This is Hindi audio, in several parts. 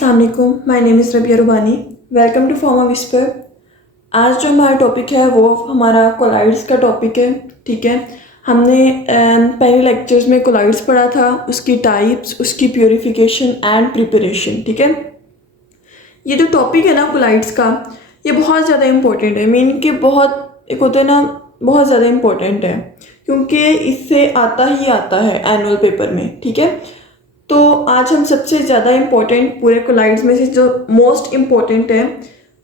अस्सलाम वालेकुम, my name is Rabia Rubani. Welcome to pharma whisper. आज जो हमारा टॉपिक है वो हमारा कोलाइड्स का टॉपिक है। ठीक है, हमने पहले लेक्चर्स में कोलाइड्स पढ़ा था, उसकी टाइप्स, उसकी प्योरीफिकेशन एंड प्रिपरेशन। ठीक है, ये जो टॉपिक है ना कोलाइड्स का, ये बहुत ज़्यादा इम्पोर्टेंट है। मीन कि बहुत एक होता है ना, बहुत ज़्यादा इम्पोर्टेंट है क्योंकि इससे आता ही आता है एनुअल पेपर में। ठीक है, तो आज हम सबसे ज़्यादा इम्पोर्टेंट पूरे कोलाइड्स में से जो मोस्ट इम्पोर्टेंट है,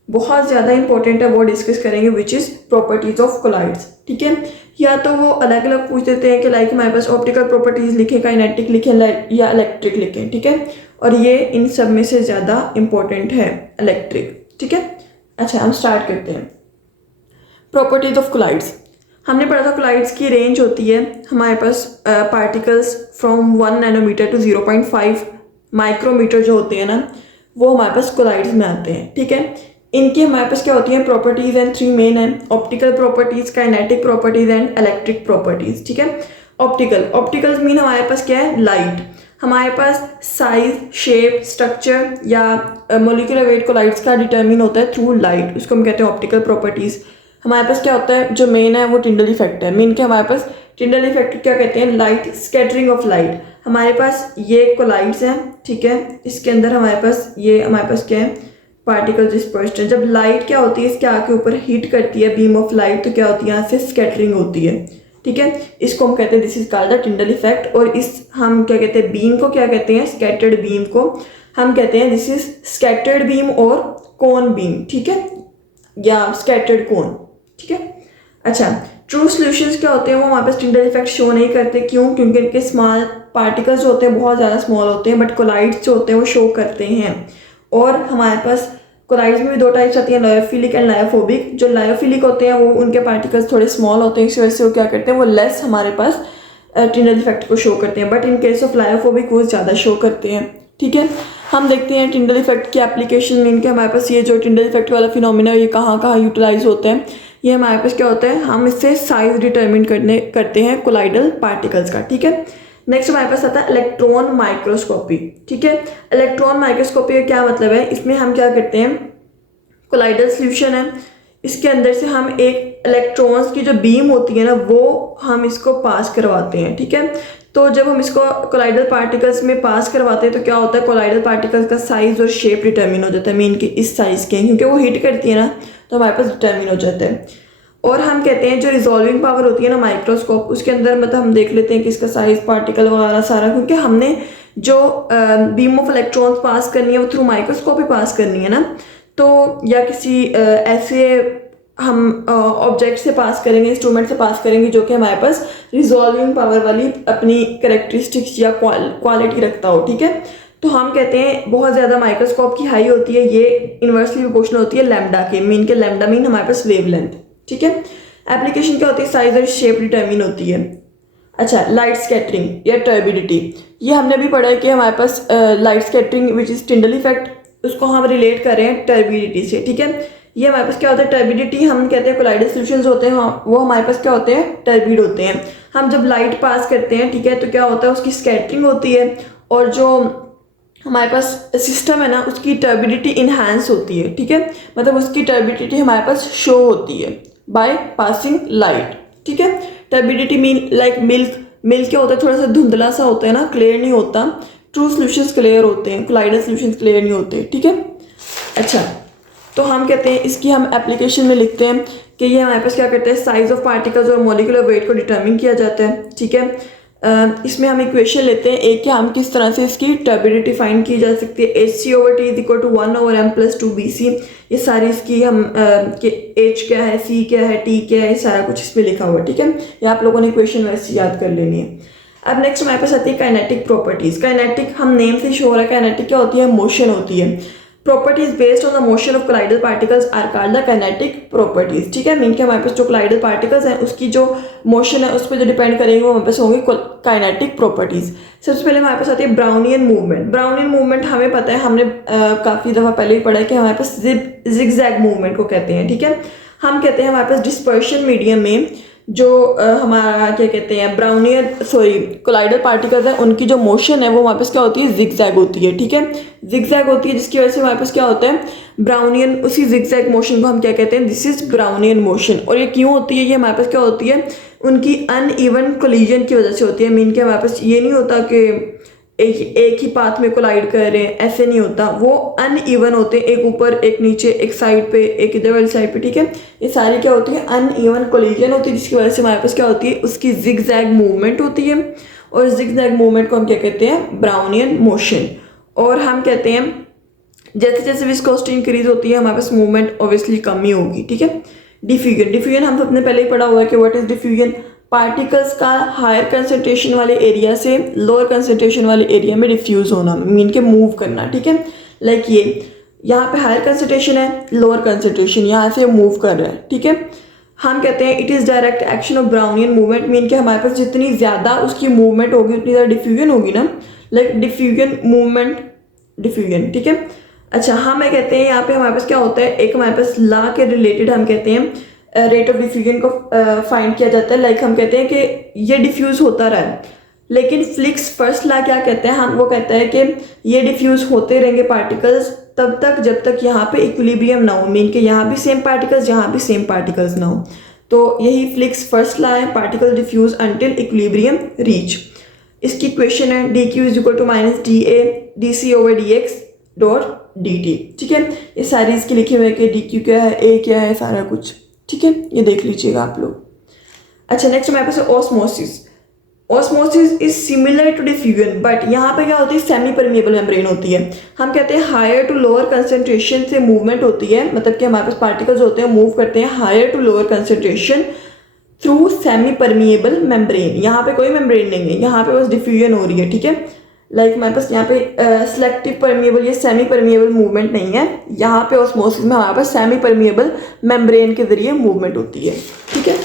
बहुत ज़्यादा इम्पोर्टेंट है, वो डिस्कस करेंगे, which is properties of colloids. ठीक है, या तो वो अलग अलग पूछ देते हैं कि लाइक हमारे पास ऑप्टिकल प्रॉपर्टीज़ लिखें, काइनेटिक लिखें या इलेक्ट्रिक लिखें। ठीक है, और ये इन सब में से ज़्यादा इम्पोर्टेंट है इलेक्ट्रिक। ठीक है, अच्छा हम स्टार्ट करते हैं। प्रॉपर्टीज़ ऑफ कोलाइड्स हमने पढ़ा था, कोलाइड्स की रेंज होती है हमारे पास particles from 1 nanometre to 0.5 micrometre जो होते हैं ना, वो हमारे पास कोलाइड्स में आते हैं। ठीक है, इनकी हमारे पास क्या होती है प्रॉपर्टीज़ एंड 3 मेन है: optical properties, kinetic properties and electric properties. ठीक है, ऑप्टिकल्स मीन हमारे पास क्या है, लाइट। हमारे पास साइज, शेप, स्ट्रक्चर या मोलिकुलर वेट कोलाइड्स का डिटरमिन होता है थ्रू लाइट, उसको हम कहते हैं ऑप्टिकल प्रॉपर्टीज़। हमारे पास क्या होता है, जो मेन है वो टिंडल इफेक्ट है। मेन क्या हमारे पास टिंडल इफेक्ट क्या कहते हैं, लाइट स्कैटरिंग ऑफ लाइट। हमारे पास ये कोलाइड्स हैं। ठीक है, इसके अंदर हमारे पास क्या है, पार्टिकल डिस्पर्स्ड है। जब लाइट क्या होती है, इसके आगे ऊपर हीट करती है बीम ऑफ लाइट, तो क्या होती है, यहाँ से स्कैटरिंग होती है। ठीक है, इसको हम कहते हैं this is called the Tyndall effect. और इस हम क्या कहते हैं, बीम को क्या कहते हैं, स्कैटर्ड बीम को हम कहते हैं दिस इज स्कैटर्ड बीम और कोन बीम। ठीक है, या स्कैटर्ड कोन। ठीक है, अच्छा ट्रू सॉल्यूशंस क्या होते हैं, वो हमारे पास टिंडल इफेक्ट शो नहीं करते। क्यों? क्योंकि इनके स्मॉल पार्टिकल्स जो होते हैं बहुत ज़्यादा स्मॉल होते हैं, बट कोलाइड्स जो होते हैं वो शो करते हैं। और हमारे पास कोलाइड्स में भी दो टाइप्स आती हैं, लायोफिलिक एंड लायोफोबिक। जो लायोफिलिक होते हैं वो उनके पार्टिकल्स थोड़े स्मॉल होते हैं, इस वजह से वो क्या करते हैं, वो लेस हमारे पास टिंडल इफेक्ट को शो करते हैं। But in case of lyophobic वो ज़्यादा शो करते हैं। ठीक है, हम देखते हैं टिंडल इफेक्ट की एप्लीकेशन में। इनके हमारे पास ये जो टिंडल इफेक्ट वाला फिनोमिना ये कहाँ कहाँ यूटिलाइज होते हैं, ये हमारे पास क्या होता है, हम इससे साइज डिटरमिन करते हैं कोलाइडल पार्टिकल्स का। ठीक है, नेक्स्ट हमारे पास आता है इलेक्ट्रॉन माइक्रोस्कोपी। ठीक है, इलेक्ट्रॉन माइक्रोस्कोपी का क्या मतलब है, इसमें हम क्या करते हैं, कोलाइडल सॉल्यूशन है, इसके अंदर से हम एक इलेक्ट्रॉन्स की जो बीम होती है ना, वो हम इसको पास करवाते हैं। ठीक है, तो जब हम इसको कोलाइडल पार्टिकल्स में पास करवाते हैं तो क्या होता है, कोलाइडल पार्टिकल्स का साइज और शेप डिटरमिन हो जाता है। मीन कि इस साइज के, क्योंकि वो हीट करती है ना, तो हमारे पास डिटरमिन हो जाता है। और हम कहते हैं जो रिजॉल्विंग पावर होती है ना माइक्रोस्कोप, उसके अंदर मतलब हम देख लेते हैं कि इसका साइज, पार्टिकल वगैरह सारा, क्योंकि हमने जो बीम ऑफ इलेक्ट्रॉन्स पास करनी है वो थ्रू माइक्रोस्कोप ही पास करनी है ना। तो या किसी ऐसे हम ऑब्जेक्ट से पास करेंगे, इंस्ट्रूमेंट से पास करेंगे जो कि हमारे पास रिजॉल्विंग पावर वाली अपनी करेक्टरिस्टिक्स या क्वालिटी रखता हो। ठीक है, तो हम कहते हैं बहुत ज़्यादा माइक्रोस्कोप की हाई होती है, ये इन्वर्सली प्रोपोर्शनल होती है लैम्डा के। मीन के लैम्डा मीन हमारे पास वेवलेंथ। ठीक है, एप्लीकेशन क्या होती है, साइज और शेप डिटरमिन होती है। अच्छा, लाइट स्कैटरिंग या टर्बिडिटी, ये हमने भी पढ़ा है कि हमारे पास light scattering which is Tyndall effect, उसको हम रिलेट कर रहे हैं टर्बिडिटी से। ठीक है, ये हमारे पास क्या होता है, टर्बिडिटी हम कहते हैं कोलाइडल सॉल्यूशंस होते हैं, वो हमारे पास क्या होते हैं, टर्बिड होते हैं। हम जब लाइट पास करते हैं, ठीक है, तो क्या होता है, उसकी स्कैटरिंग होती है, और जो हमारे पास सिस्टम है ना, उसकी टर्बिडिटी इन्हांस होती है। ठीक है, मतलब उसकी टर्बिडिटी हमारे पास शो होती है बाय पासिंग लाइट। ठीक है, टर्बिडिटी मीन लाइक मिल्क क्या होता है, थोड़ा सा धुंधला सा होता है ना, क्लियर नहीं होता। ट्रू सॉल्यूशंस क्लियर होते हैं, कोलाइडल सॉल्यूशंस क्लियर नहीं होते। ठीक है, अच्छा तो हम कहते हैं इसकी हम एप्लीकेशन में लिखते हैं कि ये हमारे पास क्या करते हैं, साइज ऑफ पार्टिकल्स और मोलिकुलर वेट को डिटरमिन किया जाता है। ठीक है, इसमें हम इक्वेशन लेते हैं एक कि हम किस तरह से इसकी टर्बिडिटी फाइंड की जा सकती है। HC/T is equal to 1/m+2BC। ये सारी इसकी हम कि H क्या है, C क्या है, T क्या है, ये सारा कुछ इसमें लिखा हुआ है। ठीक है, ये आप लोगों ने इक्वेशन वैसे याद कर लेनी है। अब नेक्स्ट हमारे पास आती है काइनेटिक प्रॉपर्टीज। काइनेटिक हम नेम से शो हो रहा है, काइनेटिक क्या होती है, मोशन होती है। Properties based on the motion of colloidal particles are called the kinetic properties. ठीक है, मीन के हमारे पास जो कोलाइडल पार्टिकल्स हैं उसकी जो मोशन है उस पर जो डिपेंड करेंगे वो हमारे पास होंगे काइनेटिक प्रॉपर्टीज। सबसे पहले हमारे पास आती है ब्राउनियन मूवमेंट। ब्राउनियन मूवमेंट हमें पता है, हमने काफ़ी दफ़ा पहले ही पढ़ा है कि हमारे पास जिगजैग मूवमेंट को कहते हैं। ठीक है, हम कहते हैं हमारे पास डिस्पर्शन मीडियम में जो हमारा क्या कहते हैं कोलाइडल पार्टिकल्स है, उनकी जो मोशन है वो हमारे पास क्या होती है, जिगजैग होती है। ठीक है, जिगजैग होती है, जिसकी वजह से हमारे पास क्या होता है, ब्राउनियन, उसी जिगजैग मोशन को हम क्या कहते हैं, दिस इज ब्राउनियन मोशन। और ये क्यों होती है, ये हमारे पास क्या होती है, उनकी अनइवन कोलिजन की वजह से होती है। मीन के हमारे पास ये नहीं होता कि एक ही पाथ में कोलाइड कर रहे हैं, ऐसे नहीं होता, वो अनइवन होते हैं, एक ऊपर एक नीचे, एक साइड पे एक इधर वाली साइड पे। ठीक है, ये सारी क्या होती है, अनइवन कोलिजन होती है, जिसकी वजह से हमारे पास क्या होती है, उसकी जिगजैग मूवमेंट होती है। और जिगजैग मूवमेंट को हम क्या कहते हैं, ब्राउनियन मोशन। और हम कहते हैं जैसे जैसे विस्कोसिटी इंक्रीज होती है हमारे पास मूवमेंट ऑब्वियसली कम ही होगी। ठीक है, डिफ्यूजन, डिफ्यूजन हम सबने पहले ही पढ़ा हुआ है कि व्हाट इज डिफ्यूजन, पार्टिकल्स का हायर कंसंट्रेशन वाले एरिया से लोअर कंसंट्रेशन वाले एरिया में डिफ्यूज होना, मीन के मूव करना। ठीक है, लाइक ये यहाँ पे हायर कंसंट्रेशन है, लोअर कंसंट्रेशन, यहाँ से मूव कर रहा है। ठीक है, हम कहते हैं it is direct action of Brownian movement, mean के हमारे पास जितनी ज़्यादा उसकी मूवमेंट होगी उतनी ज़्यादा डिफ्यूजन होगी ना, लाइक डिफ्यूजन मूवमेंट डिफ्यूजन। ठीक है, अच्छा हम कहते हैं यहाँ पे हमारे पास क्या होता है, एक हमारे पास लॉ के रिलेटेड हम कहते हैं रेट ऑफ डिफ्यूजन को फाइंड किया जाता है। लाइक हम कहते हैं कि ये डिफ्यूज होता रहा है, लेकिन फ्लिक्स फर्स्ट लॉ क्या कहते हैं, हम वो कहता है कि ये डिफ्यूज होते रहेंगे पार्टिकल्स तब तक जब तक यहाँ पे इक्विलिब्रियम ना हो, मीन के यहाँ भी सेम पार्टिकल्स यहाँ भी सेम पार्टिकल्स ना हो। तो यही फ्लिक्स फर्स्ट लॉ है, particle diffuse until equilibrium reach. इसकी इक्वेशन है d q is equal to minus d a d c over d x dot d t. ठीक है, ये सारी इसकी लिखे हुए कि डी क्यू क्या है, ए क्या है, सारा कुछ। ठीक है, ये देख लीजिएगा आप लोग। अच्छा नेक्स्ट हमारे पास है osmosis. Osmosis is similar to diffusion, but यहाँ पे क्या होती है, सेमी परमिएबल मेम्ब्रेन होती है। हम कहते हैं हायर टू लोअर कंसंट्रेशन से मूवमेंट होती है, मतलब कि हमारे पास पार्टिकल्स होते हैं मूव करते हैं higher to lower concentration through semi permeable membrane. यहाँ पे कोई मेम्ब्रेन नहीं है, यहाँ पे बस डिफ्यूजन हो रही है। ठीक है, लाइक हमारे पास यहाँ पे सिलेक्टिव परमिएबल या सेमी परमिएबल मूवमेंट नहीं है, यहाँ पे ऑस्मोसिस में हमारे पास सेमी परमिएबल मेम्ब्रेन के जरिए मूवमेंट होती है। ठीक है,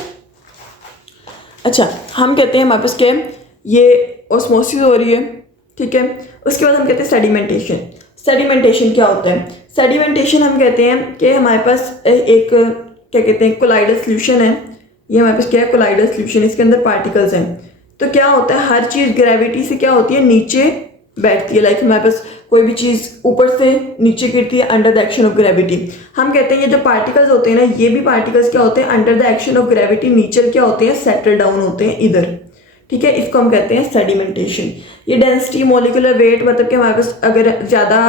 अच्छा हम कहते हैं हमारे पास क्या है, ये ऑस्मोसिस हो रही है। ठीक है, उसके बाद हम कहते हैं सेडिमेंटेशन। सेडिमेंटेशन क्या होता है, सेडिमेंटेशन हम कहते हैं कि हमारे पास एक क्या कहते हैं कोलाइडल सॉल्यूशन है, ये हमारे पास क्या है, कोलाइडल सॉल्यूशन, इसके अंदर पार्टिकल्स हैं। तो क्या होता है, हर चीज़ ग्रेविटी से क्या होती है, नीचे बैठती है। लाइक हमारे पास कोई भी चीज़ ऊपर से नीचे गिरती है under the action of gravity. हम कहते हैं ये जो पार्टिकल्स होते हैं ना, ये भी पार्टिकल्स क्या होते हैं, under the action of gravity नीचे क्या होते हैं, सेटल डाउन होते हैं इधर। ठीक है, इसको हम कहते हैं सेडिमेंटेशन। ये डेंसिटी मॉलिक्यूलर वेट, मतलब कि हमारे पास अगर ज़्यादा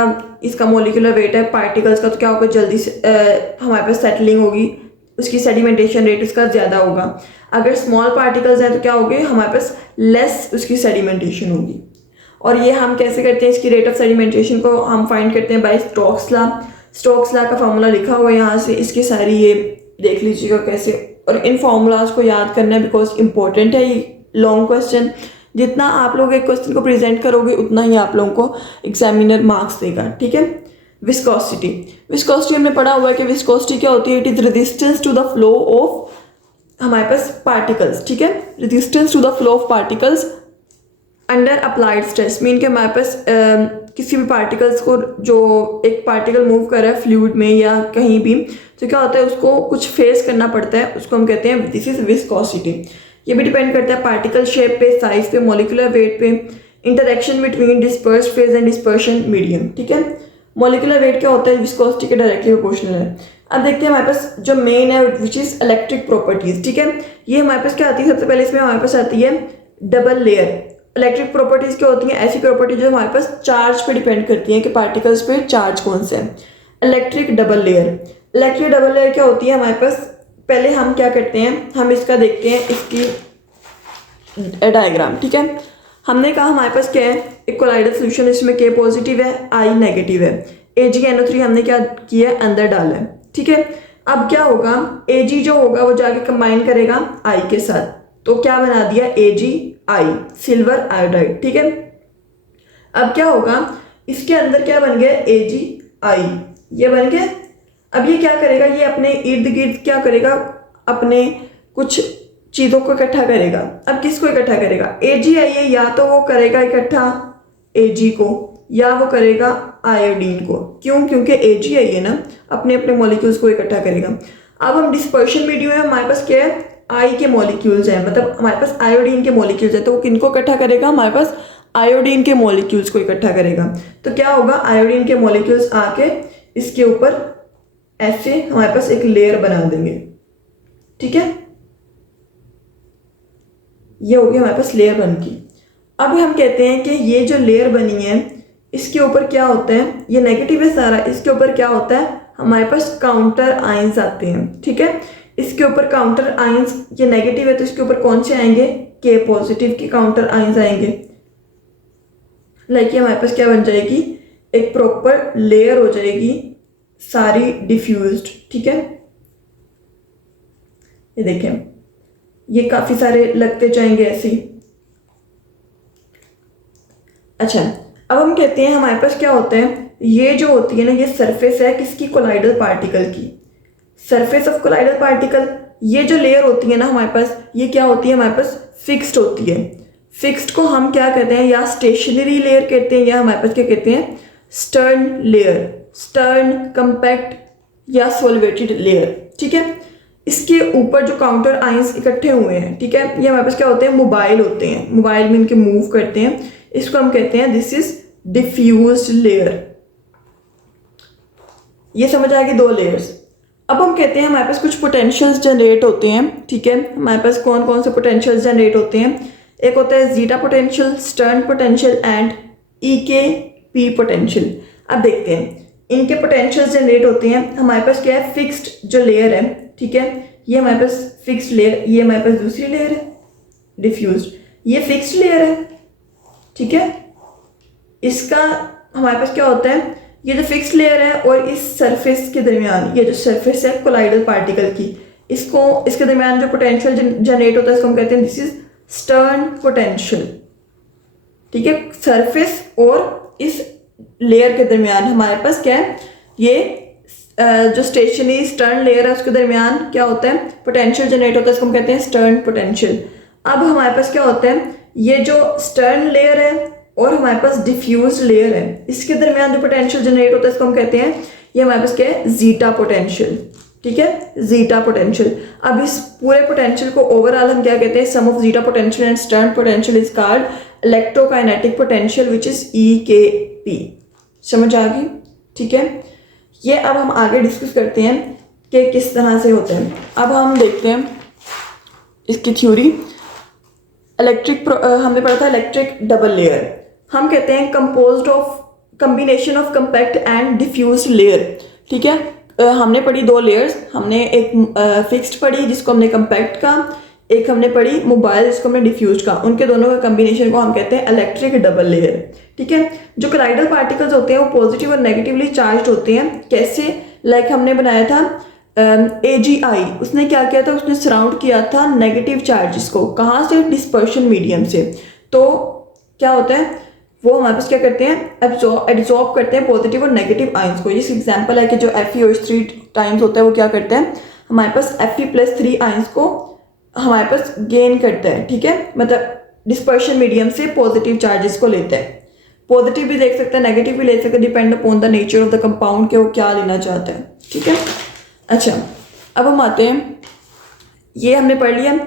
इसका मॉलिक्यूलर वेट है पार्टिकल्स का, तो क्या होगा, जल्दी से हमारे पास सेटलिंग होगी, उसकी सेडिमेंटेशन रेट उसका ज़्यादा होगा। अगर स्मॉल पार्टिकल्स हैं तो क्या होगी, हमारे पास लेस उसकी सेडिमेंटेशन होगी। और ये हम कैसे करते हैं, इसकी रेट ऑफ सेडिमेंटेशन को हम फाइंड करते हैं by Stokes law. Stokes law का फॉर्मूला लिखा हुआ है यहाँ से, इसकी सारी ये देख लीजिएगा कैसे। और इन फार्मूलाज को याद करना है बिकॉज इंपॉर्टेंट है, ये लॉन्ग क्वेश्चन, जितना आप लोग एक क्वेश्चन को प्रेजेंट करोगे उतना ही आप लोगों को एग्जामिनर मार्क्स देगा। ठीक है, विस्कोसिटी। विस्कोसिटी हमने पढ़ा हुआ है कि विस्कोसिटी क्या होती है, it is resistance to the flow of हमारे पास पार्टिकल्स। ठीक है, resistance to the flow of particles under applied stress, mean के हमारे पास किसी भी पार्टिकल्स को, जो एक पार्टिकल मूव कर रहा है फ्लूइड में या कहीं भी, तो क्या होता है उसको कुछ फेस करना पड़ता है, उसको हम कहते हैं दिस इज विस्कोसिटी। ये भी डिपेंड करता है पार्टिकल शेप पे, साइज पे, मॉलिक्यूलर वेट पे, interaction between dispersed phase and dispersion medium. ठीक है, मॉलिक्यूलर वेट क्या होता है, विस्कोसिटी के डायरेक्टली प्रोपोर्शनल है। अब देखते हैं हमारे पास जो मेन है विच इज इलेक्ट्रिक प्रॉपर्टीज। ठीक है, ये हमारे पास क्या आती है, सबसे पहले इसमें हमारे पास आती है डबल लेयर। इलेक्ट्रिक प्रॉपर्टीज क्या होती हैं, ऐसी प्रॉपर्टी जो हमारे पास चार्ज पे डिपेंड करती हैं कि पार्टिकल्स पे चार्ज कौन सा है। Electric double layer, electric double layer क्या होती है हमारे पास, पहले हम क्या करते हैं, हम इसका देखते हैं इसकी डायग्राम। ठीक है, हमने कहा हमारे पास क्या है, एक कोलाइडल सॉल्यूशन, इसमें के पॉजिटिव है, आई नेगेटिव है, AgNO3 हमने क्या किया है, अंदर डाला है। ठीक है, अब क्या होगा, Ag जो होगा वो जाके कंबाइन करेगा I के साथ, तो क्या बना दिया, AgI, सिल्वर आयोडाइड। ठीक है, अब क्या होगा, इसके अंदर क्या बन गया, AgI, ये बन गया। अब ये क्या करेगा, ये अपने इर्द गिर्द क्या करेगा, अपने कुछ चीज़ों को इकट्ठा करेगा। अब किसको इकट्ठा करेगा, AgI है, या तो वो करेगा इकट्ठा Ag को, या वो करेगा आयोडीन को। क्यों, क्योंकि AgI है ना, अपने अपने मॉलिक्यूल्स को इकट्ठा करेगा। अब हम डिस्पर्शन मीडियम है, हमारे पास क्या है, आई के मॉलिक्यूल्स हैं, मतलब हमारे पास आयोडीन के मॉलिक्यूल्स हैं, तो वो किनको इकट्ठा करेगा, हमारे पास आयोडीन के मॉलिक्यूल्स को इकट्ठा करेगा। तो क्या होगा, आयोडीन के मॉलिक्यूल्स आके इसके ऊपर ऐसे हमारे पास एक लेयर बना देंगे, ठीक है। ये हो गई हमारे पास लेयर बन की। अब हम कहते हैं कि ये जो लेयर बनी है इसके ऊपर क्या होता है, ये नेगेटिव है सारा, इसके ऊपर क्या होता है, हमारे पास काउंटर आयंस आते हैं, ठीक है। इसके ऊपर काउंटर आयंस, ये नेगेटिव है तो इसके ऊपर कौन से आएंगे, के पॉजिटिव के काउंटर आयंस आएंगे। लाइक हमारे पास क्या बन जाएगी, एक प्रॉपर लेयर हो जाएगी सारी डिफ्यूज्ड, ठीक है। ये देखें, ये काफी सारे लगते जाएंगे ऐसे ही। अच्छा, अब हम कहते हैं हमारे पास क्या होता है, ये जो होती है ना, ये सरफेस है किसकी, कोलाइडल पार्टिकल की, सरफेस ऑफ कोलाइडल पार्टिकल। ये जो लेयर होती है ना हमारे पास, ये क्या होती है, हमारे पास फिक्स्ड होती है। फिक्स्ड को हम क्या कहते हैं, या स्टेशनरी लेयर कहते हैं, या हमारे पास क्या कहते हैं, स्टर्न लेयर, स्टर्न, कंपैक्ट या सोलवेटेड लेयर, ठीक है। इसके ऊपर जो काउंटर आयंस इकट्ठे हुए हैं, ठीक है, ये हमारे पास क्या होते हैं, मोबाइल होते हैं, मोबाइल में इनके मूव करते हैं, इसको हम कहते हैं दिस इज डिफ्यूज्ड लेयर। ये समझ आ गई, दो लेयर्स। अब हम कहते हैं हमारे पास कुछ पोटेंशियल्स जनरेट होते हैं, ठीक है। हमारे पास कौन कौन से पोटेंशियल्स जनरेट होते हैं, एक होता है zeta potential, stern potential and ईके पोटेंशियल। अब देखते हैं इनके पोटेंशियल्स जनरेट होते हैं। हमारे पास क्या है, फिक्स्ड जो लेयर है, ठीक है, ये हमारे पास फिक्स्ड लेयर, ये हमारे पास दूसरी लेयर है डिफ्यूज्ड, ये फिक्स्ड लेयर है, ठीक है। इसका हमारे पास क्या होता है, ये जो फिक्स्ड लेयर है और इस सरफेस के दरमियान, ये जो सरफेस है कोलाइडल पार्टिकल की, इसको, इसके दरमियान जो पोटेंशियल जनरेट होता है इसको हम कहते हैं दिस इज स्टर्न पोटेंशियल, ठीक है। सरफेस और इस लेयर के दरमियान हमारे पास क्या है, ये जो स्टेशनरी स्टर्न लेयर है उसके दरमियान क्या होता है, पोटेंशियल जनरेट होता है, इसको हम कहते हैं स्टर्न पोटेंशियल। अब हमारे पास क्या होता है, ये जो स्टर्न लेयर है और हमारे पास डिफ्यूज लेयर है, इसके दरमियान जो पोटेंशियल जनरेट होता है इसको हम कहते हैं, ये हमारे पास क्या है, जीटा पोटेंशियल, ठीक है, जीटा पोटेंशियल। अब इस पूरे पोटेंशियल को ओवरऑल हम क्या कहते हैं, sum of zeta potential and Stern potential is called electrokinetic potential which is EKP। समझ आ गई, ठीक है। ये अब हम आगे डिस्कस करते हैं कि किस तरह से होते हैं। अब हम देखते हैं इसकी थ्योरी। इलेक्ट्रिक हमने पढ़ा था इलेक्ट्रिक डबल लेयर, हम कहते हैं composed of combination of compact and diffuse layer, ठीक है। हमने पढ़ी दो लेयर्स, हमने एक फिक्स्ड पढ़ी जिसको हमने कंपैक्ट का, एक हमने पढ़ी मोबाइल जिसको हमने डिफ्यूज का, उनके दोनों का कम्बिनेशन को हम कहते हैं इलेक्ट्रिक डबल लेयर, ठीक है। जो कोलाइडल पार्टिकल्स होते हैं वो पॉजिटिव और नेगेटिवली चार्ज होते हैं, कैसे, लाइक हमने बनाया था AGI, उसने क्या किया था, उसने सराउंड किया था नेगेटिव चार्जेस को, कहाँ से, डिस्पर्शन मीडियम से। तो क्या होता है, वो हमारे पास क्या करते हैं, एब्जॉर्ब करते हैं पॉजिटिव और नेगेटिव आयंस को। इस एग्जांपल है कि जो FeOH3 टाइम्स होता है वो क्या करता है, हमारे पास Fe+3 आयंस को हमारे पास गेन करता है, ठीक है, मतलब डिस्पर्शन मीडियम से पॉजिटिव चार्जेस को लेता है। पॉजिटिव भी देख सकते हैं, नेगेटिव भी ले सकते हैं, depend upon the nature of the compound के वो क्या लेना चाहता है, ठीक है। अच्छा, अब हम आते हैं, ये हमने पढ़ लिया।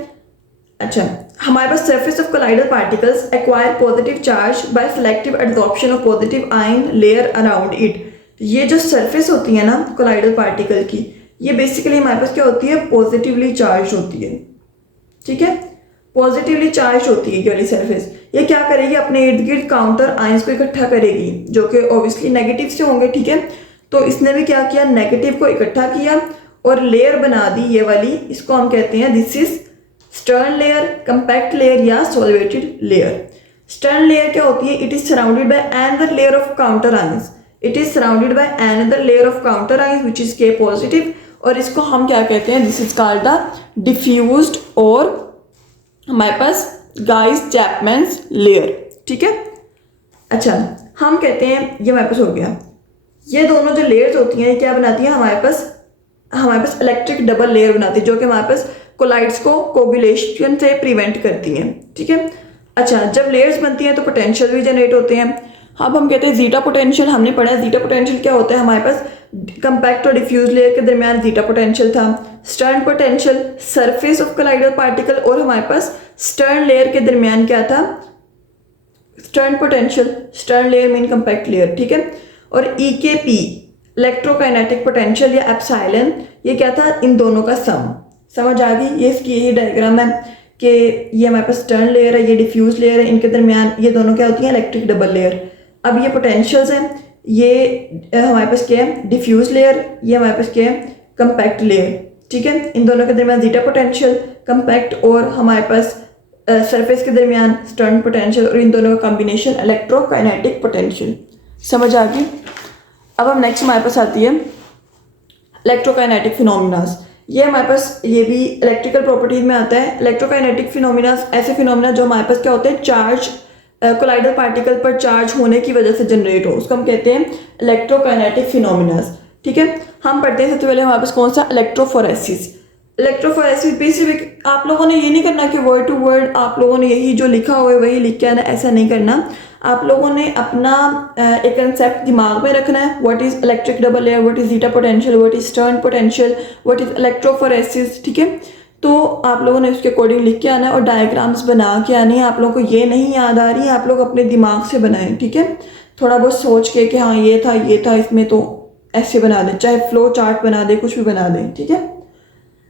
अच्छा, हमारे पास surface of colloidal particles acquire positive charge by selective absorption of positive ion layer around it. ये जो सरफेस होती है ना कोलाइडल पार्टिकल की, ये बेसिकली हमारे पास क्या होती है, पॉजिटिवली चार्ज होती है, ठीक है, पॉजिटिवली चार्ज होती है ये वाली सरफेस। ये क्या करेगी, अपने इर्द गिर्द काउंटर आयंस को इकट्ठा करेगी जो कि ऑब्वियसली नेगेटिव से होंगे, ठीक है। तो इसने भी क्या किया, नेगेटिव को इकट्ठा किया और लेयर बना दी ये वाली, इसको हम कहते हैं this is stern layer, compact layer या सॉल्वेटेड लेयर। स्टर्न लेयर क्या होती है, it is surrounded by another layer of counter ions, it is surrounded by another layer of counter ions which is K positive, और इसको हम क्या कहते हैं, this is called the diffused और हमारे पास गाइस चैपमैन्स लेयर, ठीक है। अच्छा, हम कहते हैं ये हमारे पास हो गया, ये दोनों जो लेयर्स होती हैं क्या बनाती हैं, हमारे पास इलेक्ट्रिक डबल लेयर बनाती है जो कि हमारे पास कोलाइड्स को कोगुलेशन से प्रिवेंट करती हैं, ठीक है। अच्छा, जब लेयर्स बनती हैं तो पोटेंशियल भी जनरेट होते हैं। अब हम कहते हैं जीटा पोटेंशियल, हमने पढ़ा है जीटा पोटेंशियल क्या होता है, हमारे पास कंपैक्ट और डिफ्यूज लेयर के दरमियान जीटा पोटेंशियल था। Stern potential surface of colloidal particle और हमारे पास स्टर्न लेयर के दरमियान क्या था, stern potential, stern layer mean compact layer, ठीक है। और EKP इलेक्ट्रोकाइनेटिक पोटेंशियल या एप्सिलॉन, ये क्या था, इन दोनों का सम। समझ आ गई। ये इसकी यही डायग्राम है कि ये हमारे पास स्टर्न लेयर है, ये डिफ्यूज लेयर है, इनके दरमियान ये दोनों क्या होती हैं, इलेक्ट्रिक डबल लेयर। अब ये पोटेंशियल्स हैं, ये हमारे पास क्या है, डिफ्यूज लेयर, ये हमारे पास क्या है, कंपैक्ट लेयर, ठीक है। इन दोनों के दरमियान जीटा पोटेंशियल कंपैक्ट और हमारे पास सरफेस के दरमियान स्टर्न पोटेंशियल और इन दोनों का कॉम्बिनेशन इलेक्ट्रोकाइनेटिक पोटेंशियल। समझ आ गई। अब हम नेक्स्ट हमारे पास आती है इलेक्ट्रोकाइनेटिक फिनोमिनास। ये हमारे पास ये भी इलेक्ट्रिकल प्रॉपर्टीज में आता है। इलेक्ट्रोकाइनेटिक फिनोमिनास ऐसे फिनोमिना जो हमारे पास क्या होते हैं, चार्ज कोलाइडल पार्टिकल पर चार्ज होने की वजह से जनरेट हो, उसको हम कहते हैं इलेक्ट्रोकाइनेटिक फिनोमिनास, ठीक है। हम पढ़ते हैं सबसे पहले हमारे पास कौन सा, इलेक्ट्रोफोरेसिस। इलेक्ट्रोफोरेसिस बेसिक, आप लोगों ने ये नहीं करना कि वर्ड टू वर्ड आप लोगों ने यही जो लिखा हुआ है वही लिख के आना, ऐसा नहीं करना। आप लोगों ने अपना एक कंसेप्ट दिमाग में रखना है, what is electric double layer, what is zeta potential, what is stern potential, what is electrophoresis, ठीक है। तो आप लोगों ने उसके अकॉर्डिंग लिख के आना है और डायग्राम्स बना के आनी है। आप लोगों को ये नहीं याद आ रही है, आप लोग अपने दिमाग से बनाएं, ठीक है। थोड़ा बहुत सोच के कि हाँ ये था इसमें, तो ऐसे बना दें, चाहे फ्लो चार्ट बना दें, कुछ भी बना दें, ठीक है।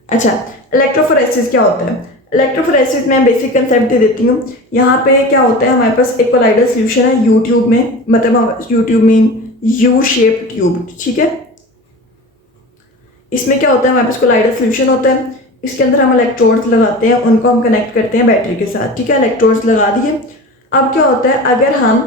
अच्छा, इलेक्ट्रोफोरेसिस क्या होता है। इलेक्ट्रोफोरेसिस में बेसिक कंसेप्ट दे देती हूँ। यहाँ पे क्या होता है, हमारे पास एक कोलाइडल सॉल्यूशन है यूट्यूब में, मतलब YouTube mean U shape tube, ठीक है। इसमें क्या होता है, हमारे पास कोलाइडल सॉल्यूशन होता है, इसके अंदर हम इलेक्ट्रोड्स लगाते हैं, उनको हम कनेक्ट करते हैं बैटरी के साथ, ठीक है। इलेक्ट्रोड्स लगा दिए। अब क्या होता है, अगर हम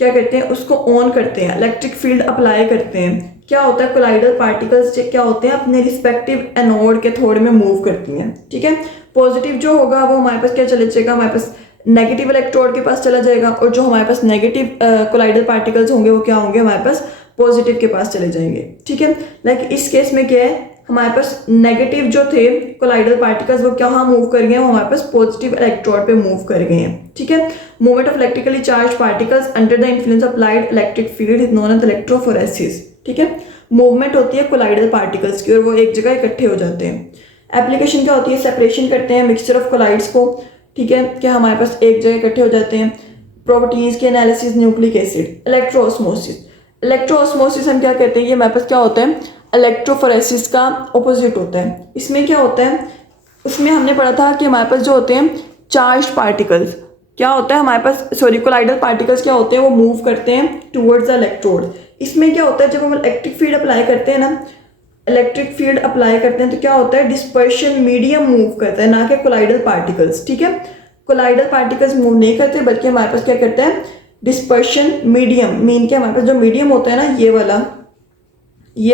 क्या करते हैं, उसको ऑन करते हैं, इलेक्ट्रिक फील्ड अप्लाई करते हैं, क्या होता है, कोलाइडल पार्टिकल्स क्या होते हैं, अपने रिस्पेक्टिव एनोड के थोड़े में मूव करती हैं, ठीक है। पॉजिटिव जो होगा वो हमारे पास क्या चले जाएगा, हमारे पास नेगेटिव इलेक्ट्रोड के पास चला जाएगा, और जो हमारे पास नेगेटिव कोलाइडल पार्टिकल्स होंगे वो क्या होंगे, हमारे पास पॉजिटिव के पास चले जाएंगे, ठीक है। लाइक इस केस में क्या है, हमारे पास नेगेटिव जो थे कोलाइडल पार्टिकल्स वो क्या मूव कर गए हैं, वो हमारे पास पॉजिटिव इलेक्ट्रोड पे मूव कर गए हैं, ठीक है। Movement of electrically charge particles under the influence of light electric field is known as electrophoresis, ठीक है। मूवमेंट होती है कोलाइडल पार्टिकल्स की और वो एक जगह इकट्ठे हो जाते हैं। एप्लीकेशन क्या होती है, सेपरेशन करते हैं मिक्सचर ऑफ कोलाइड्स को, ठीक है, कि हमारे पास एक जगह इकट्ठे हो जाते हैं। प्रॉपर्टीज के एनालिसिस, न्यूक्लिक एसिड। इलेक्ट्रोऑस्मोसिस, इलेक्ट्रोऑस्मोसिस हम क्या कहते हैं, ये हमारे पास क्या होता है, इलेक्ट्रोफोरेसिस का ऑपोजिट होता है। इसमें क्या होता है, उसमें हमने पढ़ा था कि हमारे पास जो होते हैं चार्ज पार्टिकल्स, क्या होता है हमारे पास, सॉरी, कोलाइडल पार्टिकल्स क्या होते हैं, वो मूव करते हैं टूवर्ड्स द इलेक्ट्रोड। इसमें क्या होता है, जब हम इलेक्ट्रिक फील्ड अप्लाई करते हैं ना, इलेक्ट्रिक फील्ड अप्लाई करते हैं तो क्या होता है, डिस्पर्शन मीडियम मूव करता है, ना कि कोलाइडल पार्टिकल्स, ठीक है। कोलाइडल पार्टिकल्स मूव नहीं करते, बल्कि हमारे पास क्या करते हैं, डिस्पर्शन मीडियम मीन के हमारे पास जो मीडियम होता है ना, ये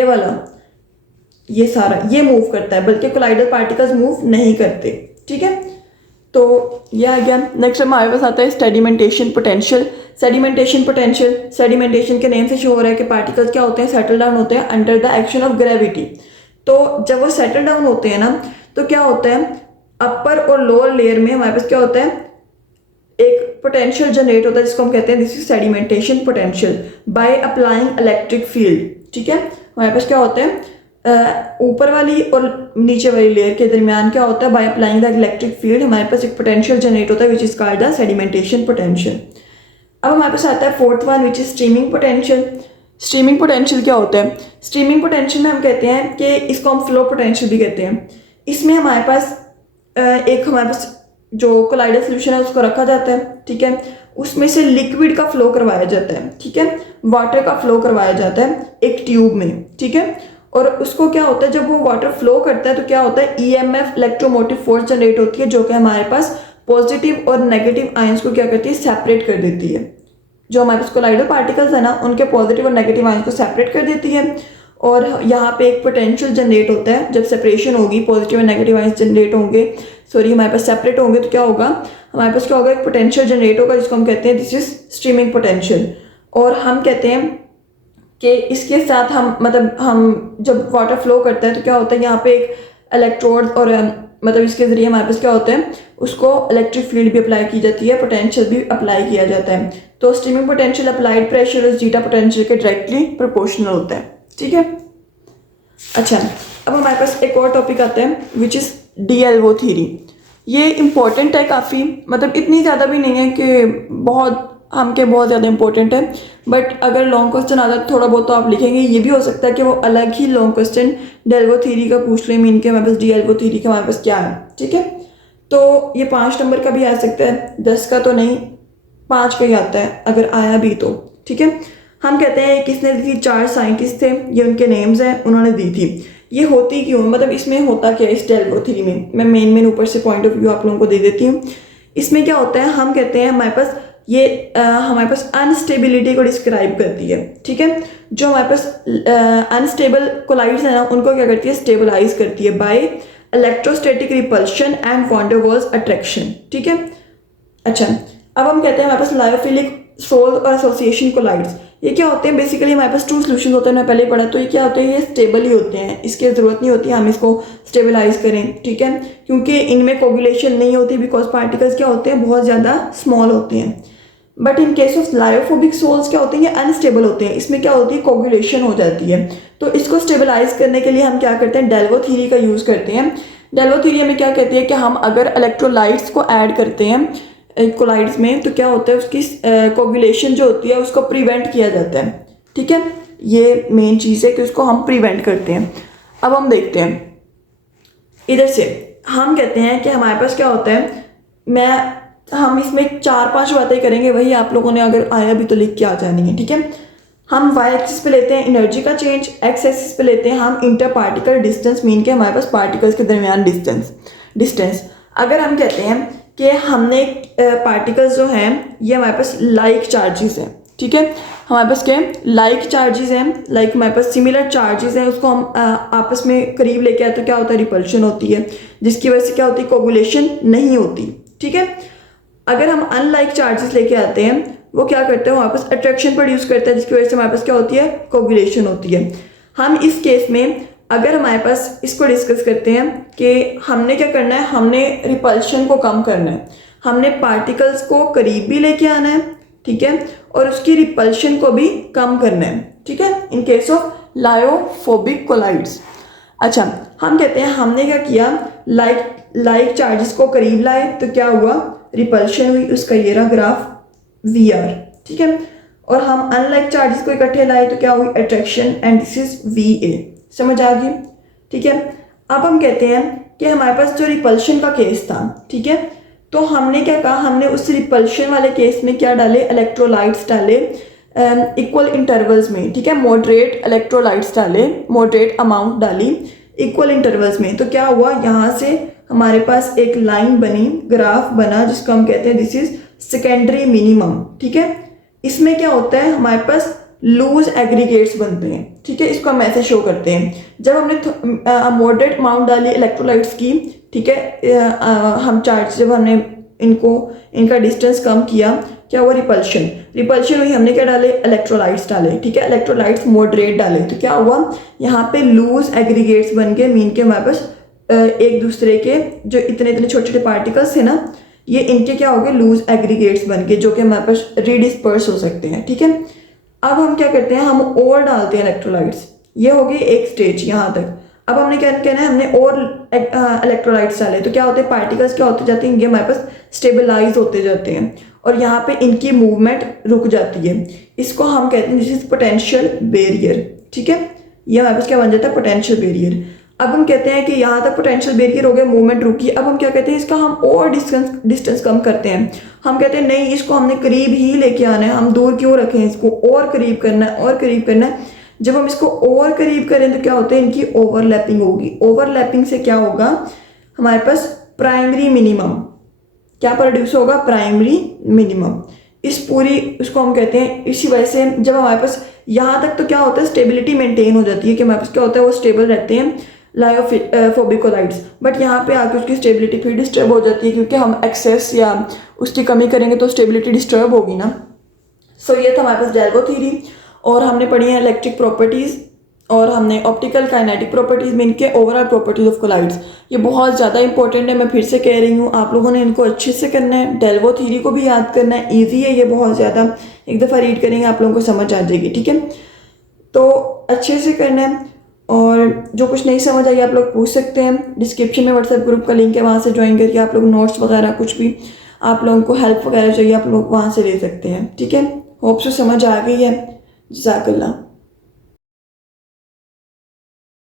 वाला ये सारा ये मूव करता है, बल्कि कोलाइडल पार्टिकल्स मूव नहीं करते, ठीक है। तो ये आ गया। नेक्स्ट हमारे पास आता है sedimentation potential. Sedimentation potential, sedimentation के नेम से शो हो रहा है कि पार्टिकल्स क्या होते हैं, सेटल डाउन होते हैं under the action of gravity. तो जब वो सेटल डाउन होते हैं ना, तो क्या होता है, अपर और लोअर लेयर में हमारे पास क्या होता है, एक पोटेंशियल जनरेट होता है जिसको हम कहते हैं this is sedimentation potential by applying electric field, ठीक है। हमारे पास क्या होता है, ऊपर वाली और नीचे वाली लेयर के दरमियान क्या होता है, by applying the electric field हमारे पास एक पोटेंशियल जनरेट होता है which is called the sedimentation potential. अब हमारे पास आता है fourth one which is streaming potential. Streaming potential क्या होता है, स्ट्रीमिंग पोटेंशियल में हम कहते हैं कि इसको हम फ्लो पोटेंशियल भी कहते हैं। इसमें हमारे पास हमारे पास जो कोलाइडल सॉल्यूशन है उसको रखा जाता है, ठीक है, उसमें से लिक्विड का फ्लो करवाया जाता है, ठीक है, वाटर का फ्लो करवाया जाता है एक ट्यूब में, ठीक है। और उसको क्या होता है, जब वो वाटर फ्लो करता है तो क्या होता है, EMF इलेक्ट्रोमोटिव फोर्स जनरेट होती है, जो कि हमारे पास पॉजिटिव और नेगेटिव आयंस को क्या करती है, सेपरेट कर देती है। जो हमारे पास कोलाइडल पार्टिकल्स है ना, उनके पॉजिटिव और नेगेटिव आयंस को सेपरेट कर देती है। और यहाँ पे एक पोटेंशियल जनरेट होता है, जब सेपरेशन होगी, पॉजिटिव और नेगेटिव आयंस जनरेट होंगे, सॉरी हमारे पास सेपरेट होंगे, तो क्या होगा, हमारे पास क्या होगा, एक पोटेंशियल जनरेट होगा जिसको हम कहते हैं दिस इज स्ट्रीमिंग पोटेंशियल। और हम कहते हैं कि इसके साथ हम जब वाटर फ्लो करता है तो क्या होता है, यहाँ पे एक इलेक्ट्रोड और मतलब इसके ज़रिए हमारे पास क्या होता है, उसको इलेक्ट्रिक फील्ड भी अप्लाई की जाती है, पोटेंशियल भी अप्लाई किया जाता है। तो स्ट्रीमिंग पोटेंशियल अप्लाइड प्रेशर उस जीटा पोटेंशियल के डायरेक्टली प्रोपोर्शनल होता है, ठीक है। अच्छा, अब हमारे पास एक और टॉपिक आता है विच इज़ DLO थ्योरी। ये इम्पोर्टेंट है काफ़ी, मतलब इतनी ज़्यादा भी नहीं है कि बहुत ज़्यादा इंपॉर्टेंट है, बट अगर लॉन्ग क्वेश्चन आता है थोड़ा बहुत तो आप लिखेंगे। ये भी हो सकता है कि वो अलग ही लॉन्ग क्वेश्चन डेल्वो थ्योरी का पूछ लें, मीन के हमारे पास DLO थ्योरी का हमारे पास क्या है, ठीक है। तो ये 5 नंबर का भी आ सकता है, 10 का तो नहीं, 5 का ही आता है अगर आया भी तो, ठीक है। हम कहते हैं किसने दी थी, 4 साइंटिस्ट थे, ये उनके नेम्स हैं, उन्होंने दी थी। ये होती क्यों, मतलब इसमें होता क्या है इस डेल्वो थ्योरी में, मैं मेन ऊपर से पॉइंट ऑफ व्यू आप लोगों को दे देती हूँ। इसमें क्या होता है, हम कहते हैं हमारे पास अनस्टेबिलिटी को डिस्क्राइब करती है, ठीक है। जो हमारे पास अनस्टेबल कोलाइड्स है ना, उनको क्या करती है, स्टेबलाइज करती है by electrostatic repulsion and van der Waals attraction, ठीक है। अच्छा, अब हम कहते हैं हमारे पास लायोफिलिक सोल और एसोसिएशन कोलाइड्स। ये क्या होते हैं, बेसिकली हमारे पास 2 सॉल्यूशन होते हैं, मैं पहले ही पढ़ा। तो ये क्या होते हैं, ये स्टेबल ही होते हैं, इसकी ज़रूरत नहीं होती हम इसको स्टेबलाइज करें, ठीक है, क्योंकि इनमें कोगुलेशन नहीं होती, बिकॉज पार्टिकल्स क्या होते हैं, बहुत ज़्यादा स्मॉल होते हैं। But in case of lyophobic sols क्या होते हैं, ये अनस्टेबल होते हैं, इसमें क्या होती है, कोगुलेशन हो जाती है। तो इसको स्टेबलाइज करने के लिए हम क्या करते हैं, डेल्वो थ्योरी का यूज़ करते हैं। डेल्वो थ्योरी में क्या कहती है कि हम अगर इलेक्ट्रोलाइट्स को ऐड करते हैं कोलाइड्स में, तो क्या होता है, उसकी कोगुलेशन जो होती है उसको प्रिवेंट किया जाता है, ठीक है। ये मेन चीज़ है कि उसको हम प्रिवेंट करते हैं। अब हम देखते हैं इधर से, हम कहते हैं कि हमारे पास क्या होता है, हम इसमें 4-5 बातें करेंगे, वही आप लोगों ने अगर आया भी तो लिख के आ जानी है, ठीक है। हम वाई एक्सिस पे लेते हैं एनर्जी का चेंज, एक्स एक्सिस पे लेते हैं हम इंटर पार्टिकल डिस्टेंस, मीन के हमारे पास पार्टिकल्स के दरमियान डिस्टेंस। अगर हम कहते हैं कि हमने पार्टिकल्स जो हैं ये हमारे पास लाइक चार्जेस हैं, ठीक है, हमारे पास क्या है, लाइक चार्जेस हैं, लाइक हमारे पास सिमिलर चार्जेस हैं, उसको हम आपस में करीब लेके आए तो क्या होता है, रिपल्शन होती है, जिसकी वजह से क्या होती है, कोगुलेशन नहीं होती, ठीक है। अगर हम अनलाइक चार्जेस लेके आते हैं, वो क्या करते हैं, हमारे पास अट्रैक्शन प्रोड्यूस करते हैं, जिसकी वजह से हमारे पास क्या होती है, कोगुलेशन होती है। हम इस केस में अगर हमारे पास इसको डिस्कस करते हैं कि हमने क्या करना है, हमने रिपल्शन को कम करना है, हमने पार्टिकल्स को करीब भी लेके आना है, ठीक है, और उसकी रिपल्शन को भी कम करना है, ठीक है, in case of lyophobic colloids. अच्छा, हम कहते हैं हमने क्या किया, लाइक चार्जेस को करीब लाए तो क्या हुआ, रिपल्शन हुई, उसका ये रहा ग्राफ VR, ठीक है। और हम अनलाइक चार्जेस को इकट्ठे लाए तो क्या हुई, attraction, and this is VA। समझ आ गई, ठीक है। अब हम कहते हैं कि हमारे पास जो रिपल्शन का केस था, ठीक है, तो हमने क्या कहा, हमने उस रिपल्शन वाले केस में क्या डाले, इलेक्ट्रोलाइट्स डाले इक्वल इंटरवल्स में, ठीक है, मॉडरेट इलेक्ट्रोलाइट्स डाले, मॉडरेट अमाउंट डाली इक्वल इंटरवल्स में। तो क्या हुआ, यहाँ से हमारे पास एक लाइन बनी, ग्राफ बना, जिसको हम कहते हैं दिस इज सेकेंडरी मिनिमम, ठीक है। इसमें क्या होता है, हमारे पास लूज एग्रीगेट्स बनते हैं, ठीक है, इसको हम ऐसे शो करते हैं। जब हमने मॉडरेट अमाउंट डाली इलेक्ट्रोलाइट्स की, ठीक है, हम चार्ज जब हमने इनका डिस्टेंस कम किया, क्या हुआ, रिपल्शन हुई, हमने क्या डाले, इलेक्ट्रोलाइट्स डाले, ठीक है, इलेक्ट्रोलाइट्स मॉडरेट डाले, तो क्या हुआ, यहाँ पे लूज एग्रीगेट्स बन गए, मीन के हमारे पास एक दूसरे के जो इतने छोटे छोटे पार्टिकल्स थे ना, ये इनके क्या हो गए, लूज एग्रीगेट्स बन गए, जो कि हमारे पास रीडिस्पर्स हो सकते हैं, ठीक है। अब हम क्या करते हैं, हम और डालते हैं इलेक्ट्रोलाइट्स, ये हो गई एक स्टेज यहाँ तक। अब हमने क्या कहना है, हमने और इलेक्ट्रोलाइट्स डाले, तो क्या होते हैं, पार्टिकल्स क्या होते जाते हैं, ये हमारे पास स्टेबलाइज होते जाते हैं, और यहाँ पे इनकी मूवमेंट रुक जाती है। इसको हम कहते हैं दिस इज पोटेंशियल बैरियर, ठीक है, ये हमारे पास क्या बन जाता है, पोटेंशियल बैरियर। अब हम कहते हैं कि यहाँ तक पोटेंशियल बैरियर हो गया, मूवमेंट रुकी। अब हम क्या कहते हैं, इसका हम और डिस्टेंस कम करते हैं। हम कहते हैं नहीं, इसको हमने करीब ही लेके आना है, हम दूर क्यों रखें, इसको और करीब करना है, और करीब करना है। जब हम इसको और करीब करें तो क्या होता है, इनकी ओवरलैपिंग होगी। ओवरलैपिंग से क्या होगा, हमारे पास प्राइमरी मिनिमम क्या प्रोड्यूस होगा, प्राइमरी मिनिमम। इस पूरी उसको हम कहते हैं, इसी वजह से जब हमारे पास यहाँ तक तो क्या होता है, स्टेबिलिटी मेंटेन हो जाती है, कि हमारे पास क्या होता है, वो स्टेबल रहते हैं लायोफोबिक कोलाइड्स। बट यहाँ पे आके उसकी स्टेबिलिटी फिर डिस्टर्ब हो जाती है, क्योंकि हम एक्सेस या उसकी कमी करेंगे तो स्टेबिलिटी डिस्टर्ब होगी ना। सो ये था हमारे पास डेल्वो थ्योरी, और हमने पढ़ी है इलेक्ट्रिक प्रॉपर्टीज़, और हमने ऑप्टिकल काइनेटिक प्रॉपर्टीज़ में इनके ओवरऑल प्रॉपर्टीज ऑफ कोलाइड्स। ये बहुत ज़्यादा इंपॉर्टेंट है, मैं फिर से कह रही हूँ, आप लोगों ने इनको अच्छे से करना है, डेल्वो थ्योरी को भी याद करना है, ईजी है ये बहुत ज़्यादा, एक दफ़ा रीड करेंगे आप लोगों को समझ आ जाएगी, ठीक है। तो अच्छे से करना है। और जो कुछ नहीं समझ आई आप लोग पूछ सकते हैं, डिस्क्रिप्शन में व्हाट्सएप ग्रुप का लिंक है, वहाँ से ज्वाइन करके आप लोग नोट्स वगैरह कुछ भी आप लोगों को हेल्प वगैरह चाहिए आप लोग वहाँ से ले सकते हैं। ठीक है, होप सो समझ आ गई है। जज़ाकल्लाह।